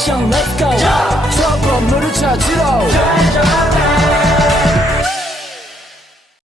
action let's go 트러블을 찾으러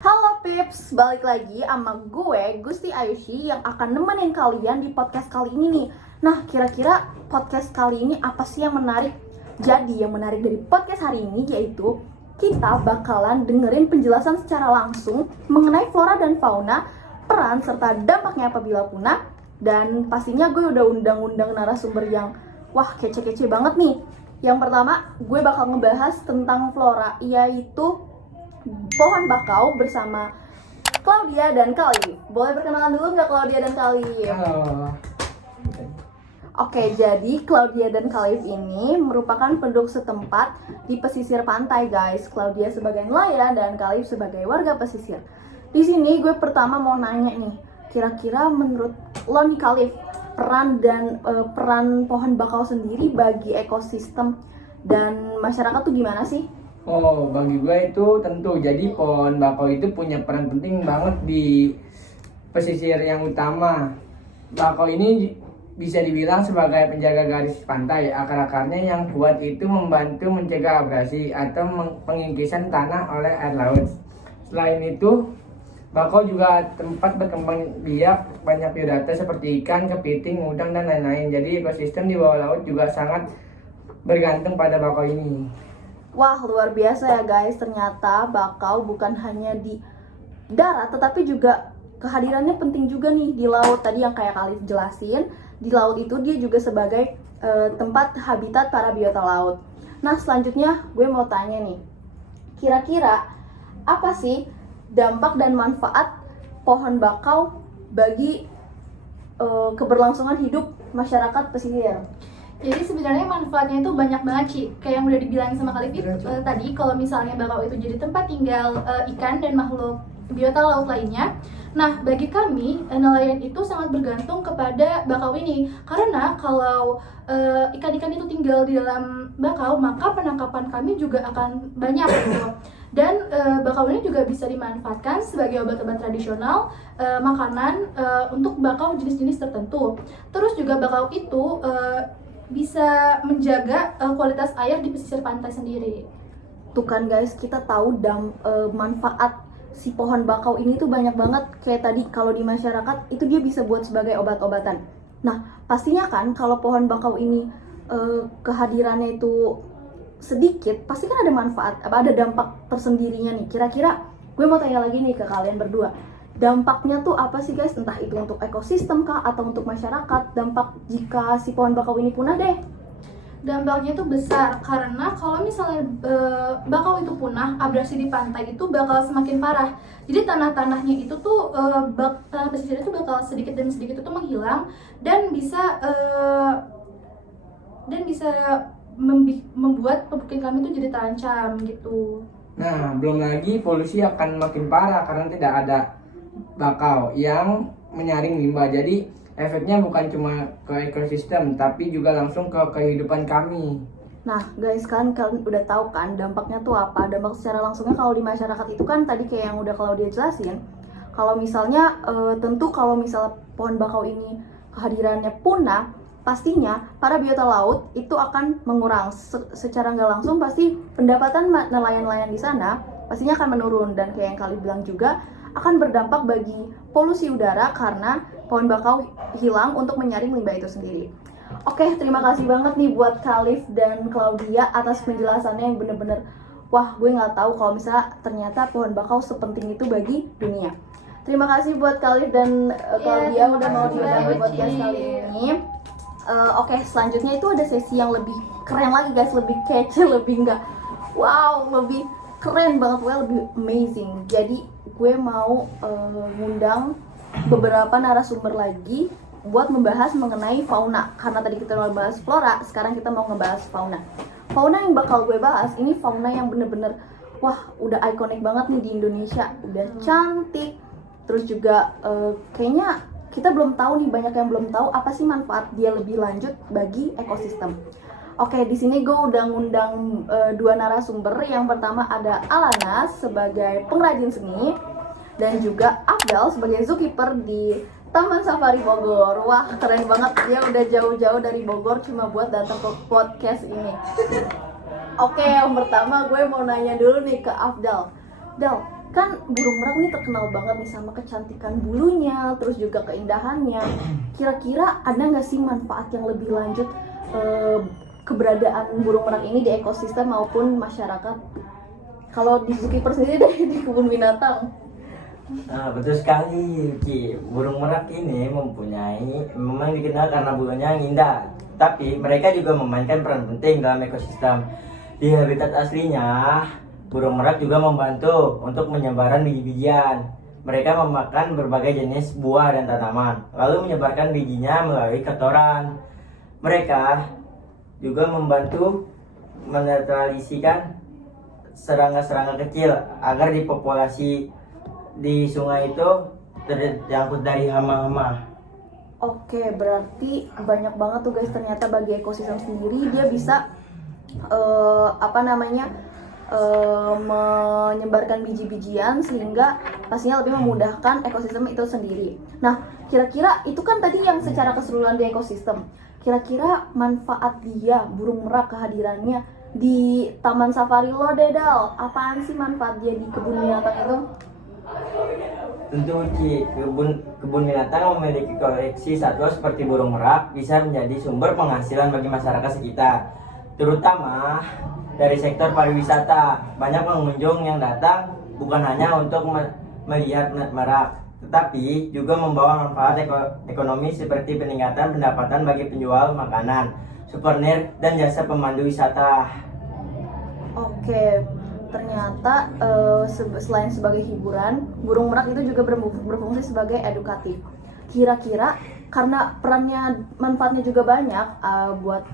Halo Pips, balik lagi sama gue Gusti Ayushi yang akan nemenin kalian di podcast kali ini nih. Nah, kira-kira podcast kali ini apa sih yang menarik? Jadi yang menarik dari podcast hari ini yaitu kita bakalan dengerin penjelasan secara langsung mengenai flora dan fauna, peran serta dampaknya apabila punah. Dan pastinya gue udah undang-undang narasumber yang wah kece-kece banget nih. Yang pertama gue bakal ngebahas tentang flora, yaitu pohon bakau bersama Claudia dan Khalif. Boleh perkenalan dulu nggak Claudia dan Khalif? Halo. Oke, jadi Claudia dan Khalif ini merupakan penduduk setempat di pesisir pantai, guys. Claudia sebagai nelayan dan Khalif sebagai warga pesisir. Di sini gue pertama mau nanya nih, kira-kira menurut lo nih Khalif, peran pohon bakau sendiri bagi ekosistem dan masyarakat tuh gimana sih? Oh, bagi gue itu tentu. Jadi pohon bakau itu punya peran penting banget di pesisir yang utama. Bakau ini bisa dibilang sebagai penjaga garis pantai. Akar-akarnya yang kuat itu membantu mencegah abrasi atau pengingkisan tanah oleh air laut. Selain itu, bakau juga tempat berkembang biak banyak biodata seperti ikan, kepiting, udang, dan lain-lain. Jadi ekosistem di bawah laut juga sangat bergantung pada bakau ini. Wah, luar biasa ya guys, ternyata bakau bukan hanya di darat, tetapi juga kehadirannya penting juga nih di laut. Tadi yang kayak Khalif jelasin, di laut itu dia juga sebagai tempat habitat para biota laut. Nah, selanjutnya gue mau tanya nih, kira-kira apa sih dampak dan manfaat pohon bakau bagi keberlangsungan hidup masyarakat pesisir? Jadi sebenarnya manfaatnya itu banyak banget Ci. Kayak yang udah dibilangin sama Khalif tadi, kalau misalnya bakau itu jadi tempat tinggal ikan dan makhluk biota laut lainnya. Nah, bagi kami nelayan itu sangat bergantung kepada bakau ini. Karena kalau ikan-ikan itu tinggal di dalam bakau, maka penangkapan kami juga akan banyak gitu. Dan bakau ini juga bisa dimanfaatkan sebagai obat-obat tradisional, makanan untuk bakau jenis-jenis tertentu. Terus juga bakau itu bisa menjaga kualitas air di pesisir pantai sendiri. Tuh kan guys, kita tahu manfaat si pohon bakau ini tuh banyak banget. Kayak tadi kalau di masyarakat itu dia bisa buat sebagai obat-obatan. Nah, pastinya kan kalau pohon bakau ini kehadirannya itu sedikit, pasti kan ada manfaat, ada dampak tersendirinya nih. Kira-kira gue mau tanya lagi nih ke kalian berdua, dampaknya tuh apa sih guys? Entah itu untuk ekosistem kah atau untuk masyarakat, dampak jika si pohon bakau ini punah deh. Dampaknya itu besar karena kalau misalnya bakau itu punah, abrasi di pantai itu bakal semakin parah. Jadi tanah-tanahnya itu tuh tanah pesisir itu bakal sedikit demi sedikit itu menghilang dan bisa membuat pemukiman kami itu jadi terancam gitu. Nah, belum lagi polusi akan makin parah karena tidak ada bakau yang menyaring limbah. Jadi efeknya bukan cuma ke ekosistem tapi juga langsung ke kehidupan kami. Nah guys, kalian udah tahu kan dampaknya tuh apa? Dampak secara langsungnya kalau di masyarakat itu kan tadi kayak yang udah Claudia jelasin. Kalau misalnya tentu kalau misalnya pohon bakau ini kehadirannya punah, pastinya para biota laut itu akan mengurang. Secara nggak langsung pasti pendapatan nelayan-nelayan di sana pastinya akan menurun. Dan kayak yang kalian bilang juga akan berdampak bagi polusi udara karena pohon bakau hilang untuk menyaring limbah itu sendiri. Oke, terima kasih banget nih buat Khalif dan Claudia atas penjelasannya yang bener-bener wah, gue nggak tahu kalau misalnya ternyata pohon bakau sepenting itu bagi dunia. Terima kasih buat Khalif dan Claudia udah mau diundang di podcast kali ini. Oke, selanjutnya itu ada sesi yang lebih keren lagi guys, lebih kece, lebih lebih keren banget, lebih amazing. Jadi gue mau ngundang beberapa narasumber lagi buat membahas mengenai fauna. Karena tadi kita udah bahas flora, sekarang kita mau ngebahas fauna. Fauna yang bakal gue bahas ini fauna yang bener-bener wah udah ikonik banget nih di Indonesia, udah cantik. Terus juga kayaknya kita belum tahu nih, banyak yang belum tahu apa sih manfaat dia lebih lanjut bagi ekosistem. Oke, di sini gue udah ngundang dua narasumber. Yang pertama ada Alana sebagai pengrajin seni dan juga Afdal sebagai zookeeper di Taman Safari Bogor. Wah, keren banget, dia udah jauh-jauh dari Bogor cuma buat datang ke podcast ini. Oke, yang pertama gue mau nanya dulu nih ke Afdal. Dal, kan burung merak nih terkenal banget nih sama kecantikan bulunya, terus juga keindahannya. Kira-kira ada nggak sih manfaat yang lebih lanjut keberadaan burung merak ini di ekosistem maupun masyarakat? Kalau di zookeeper sendiri deh, di kebun binatang. Nah, betul sekali, Ci. Burung merak ini memang dikenal karena bulunya yang indah. Tapi mereka juga memainkan peran penting dalam ekosistem. Di habitat aslinya, burung merak juga membantu untuk penyebaran biji-bijian. Mereka memakan berbagai jenis buah dan tanaman, lalu menyebarkan bijinya melalui kotoran. Mereka juga membantu menetralisikan serangga-serangga kecil agar di populasi di sungai itu terjangkut dari hama-hama. Oke, berarti banyak banget tuh guys, ternyata bagi ekosistem sendiri dia bisa menyebarkan biji-bijian sehingga pastinya lebih memudahkan ekosistem itu sendiri. Nah, kira-kira itu kan tadi yang secara keseluruhan di ekosistem. Kira-kira manfaat dia, burung merak kehadirannya di Taman Safari lo deh, Dal. Apaan sih manfaat dia di kebun binatang itu? Tentu, Ci, kebun binatang memiliki koleksi satwa seperti burung merak bisa menjadi sumber penghasilan bagi masyarakat sekitar, terutama dari sektor pariwisata. Banyak pengunjung yang datang bukan hanya untuk melihat merak, tetapi juga membawa manfaat ekonomi seperti peningkatan pendapatan bagi penjual makanan, souvenir, dan jasa pemandu wisata. Oke, ternyata selain sebagai hiburan, burung merak itu juga berfungsi sebagai edukatif. Kira-kira karena perannya, manfaatnya juga banyak buat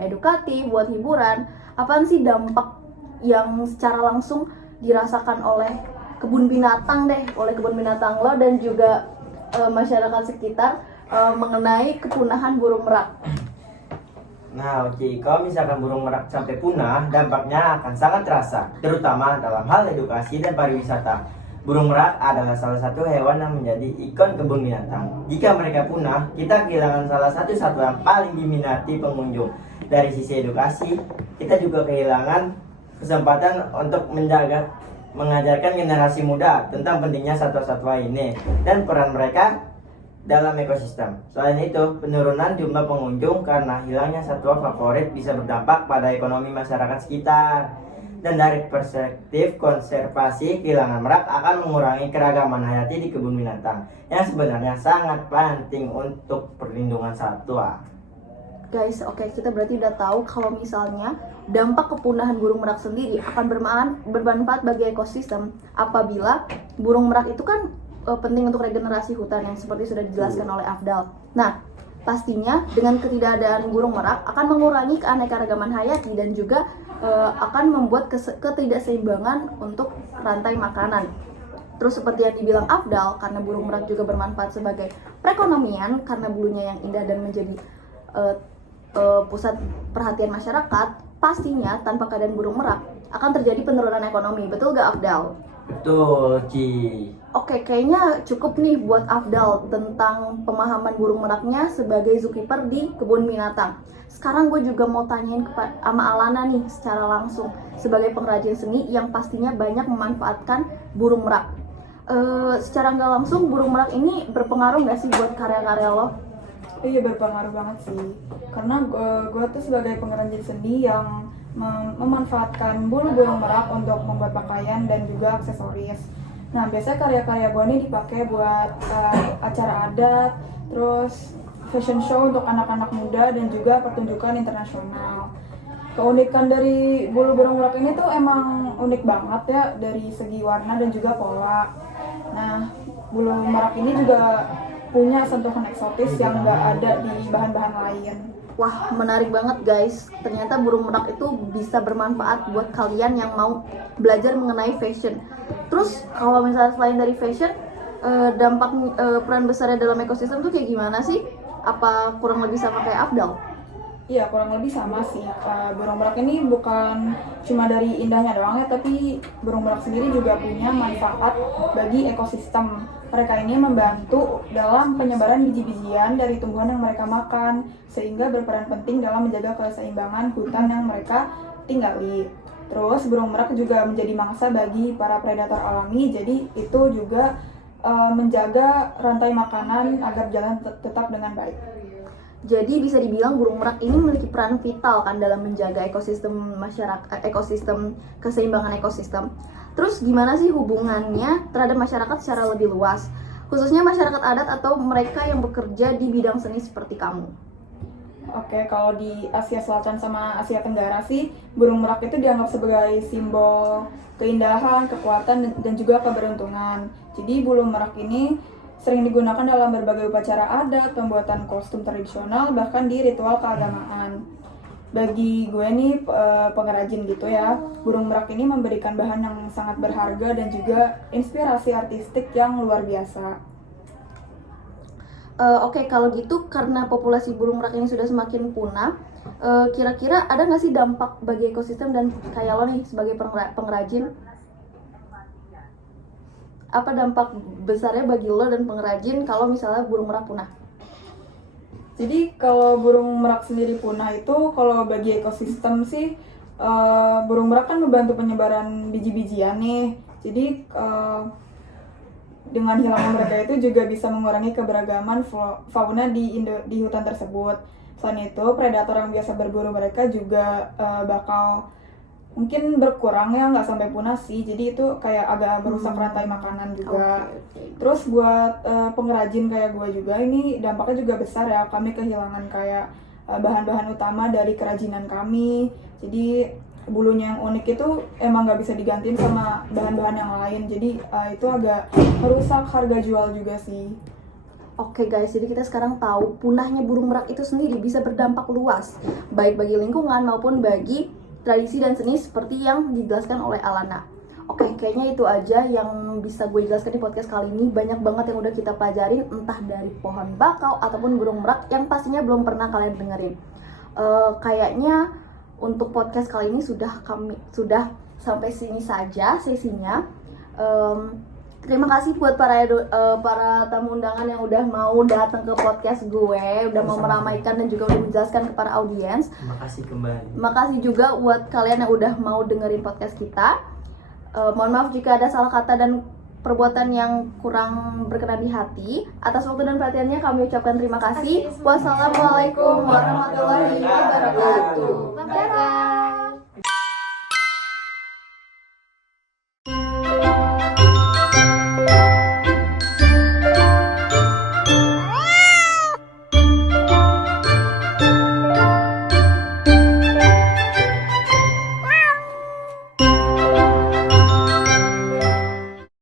edukatif, buat hiburan, apaan sih dampak yang secara langsung dirasakan oleh kebun binatang oleh kebun binatang lo dan juga masyarakat sekitar mengenai kepunahan burung merak? Nah, oke, kalau misalkan burung merak sampai punah, dampaknya akan sangat terasa, terutama dalam hal edukasi dan pariwisata. Burung merak adalah salah satu hewan yang menjadi ikon kebun binatang. Jika mereka punah, kita kehilangan salah satu satwa yang paling diminati pengunjung. Dari sisi edukasi, kita juga kehilangan kesempatan untuk mengajarkan generasi muda tentang pentingnya satwa-satwa ini dan peran mereka dalam ekosistem. Selain itu, penurunan jumlah pengunjung karena hilangnya satwa favorit bisa berdampak pada ekonomi masyarakat sekitar. Dan dari perspektif konservasi, kehilangan merak akan mengurangi keragaman hayati di kebun binatang yang sebenarnya sangat penting untuk perlindungan satwa. Guys, oke, kita berarti udah tahu kalau misalnya dampak kepunahan burung merak sendiri akan bermanfaat bagi ekosistem apabila burung merak itu kan penting untuk regenerasi hutan yang seperti sudah dijelaskan oleh Afdal. Nah, pastinya dengan ketidakadaan burung merak akan mengurangi keanekaragaman hayati dan juga akan membuat ketidakseimbangan untuk rantai makanan. Terus seperti yang dibilang Afdal, karena burung merak juga bermanfaat sebagai perekonomian karena bulunya yang indah dan menjadi pusat perhatian masyarakat, pastinya tanpa keadaan burung merak akan terjadi penurunan ekonomi. Betul gak, Afdal? Betul, Ci. Oke, kayaknya cukup nih buat Afdal tentang pemahaman burung meraknya sebagai zookeeper di kebun binatang. Sekarang gue juga mau tanyain sama Alana nih secara langsung sebagai pengrajin seni yang pastinya banyak memanfaatkan burung merak. Secara nggak langsung burung merak ini berpengaruh nggak sih buat karya-karya lo? Iya, berpengaruh banget sih. Karena gue tuh sebagai pengrajin seni yang memanfaatkan bulu burung merak untuk membuat pakaian dan juga aksesoris. Nah, biasanya karya-karya gue ini dipakai buat acara adat, terus fashion show untuk anak-anak muda dan juga pertunjukan internasional. Keunikan dari bulu burung merak ini tuh emang unik banget ya dari segi warna dan juga pola. Nah, bulu merak ini juga punya sentuhan eksotis yang nggak ada di bahan-bahan lain. Wah, menarik banget guys. Ternyata burung merak itu bisa bermanfaat buat kalian yang mau belajar mengenai fashion. Terus kalau misalnya selain dari fashion, dampak peran besarnya dalam ekosistem tuh kayak gimana sih? Apa kurang lebih sama kayak Afdal? Iya, kurang lebih sama sih. Burung merak ini bukan cuma dari indahnya doang ya, tapi burung merak sendiri juga punya manfaat bagi ekosistem. Mereka ini membantu dalam penyebaran biji-bijian dari tumbuhan yang mereka makan, sehingga berperan penting dalam menjaga keseimbangan hutan yang mereka tinggali. Terus burung merak juga menjadi mangsa bagi para predator alami, jadi itu juga menjaga rantai makanan agar jalan tetap dengan baik. Jadi bisa dibilang burung merak ini memiliki peran vital kan dalam menjaga ekosistem masyarakat, keseimbangan ekosistem. Terus gimana sih hubungannya terhadap masyarakat secara lebih luas, khususnya masyarakat adat atau mereka yang bekerja di bidang seni seperti kamu? Oke, kalau di Asia Selatan sama Asia Tenggara sih, burung merak itu dianggap sebagai simbol keindahan, kekuatan, dan juga keberuntungan. Jadi burung merak ini sering digunakan dalam berbagai upacara adat, pembuatan kostum tradisional, bahkan di ritual keagamaan. Bagi gue nih pengrajin gitu ya, burung merak ini memberikan bahan yang sangat berharga dan juga inspirasi artistik yang luar biasa. Oke, kalau gitu karena populasi burung merak ini sudah semakin punah, kira-kira ada nggak sih dampak bagi ekosistem dan kayak lo nih sebagai pengrajin? Apa dampak besarnya bagi lo dan pengrajin kalau misalnya burung merak punah? Jadi kalau burung merak sendiri punah itu, kalau bagi ekosistem sih, burung merak kan membantu penyebaran biji-bijian nih. Jadi dengan hilangnya mereka itu juga bisa mengurangi keberagaman fauna di hutan tersebut. Selain itu, predator yang biasa berburu mereka juga bakal mungkin berkurang ya, nggak sampai punah sih. Jadi itu kayak agak merusak rantai makanan juga. Terus buat pengrajin kayak gue juga, ini dampaknya juga besar ya. Kami kehilangan kayak bahan-bahan utama dari kerajinan kami. Jadi bulunya yang unik itu emang nggak bisa digantiin sama bahan-bahan yang lain. Jadi itu agak merusak harga jual juga sih. Oke guys, jadi kita sekarang tahu punahnya burung merak itu sendiri bisa berdampak luas, baik bagi lingkungan maupun bagi tradisi dan seni seperti yang dijelaskan oleh Alana. Oke, kayaknya itu aja yang bisa gue jelaskan di podcast kali ini. Banyak banget yang udah kita pelajarin, entah dari pohon bakau ataupun burung merak yang pastinya belum pernah kalian dengerin. Kayaknya untuk podcast kali ini sudah sampai sini saja sesinya. Terima kasih buat para tamu undangan yang udah mau datang ke podcast gue, udah mau meramaikan dan juga udah menjelaskan ke para audiens. Terima kasih kembali. Makasih juga buat kalian yang udah mau dengerin podcast kita. Mohon maaf jika ada salah kata dan perbuatan yang kurang berkenan di hati. Atas waktu dan perhatiannya kami ucapkan terima kasih. Wassalamualaikum warahmatullahi wabarakatuh. Bye-bye.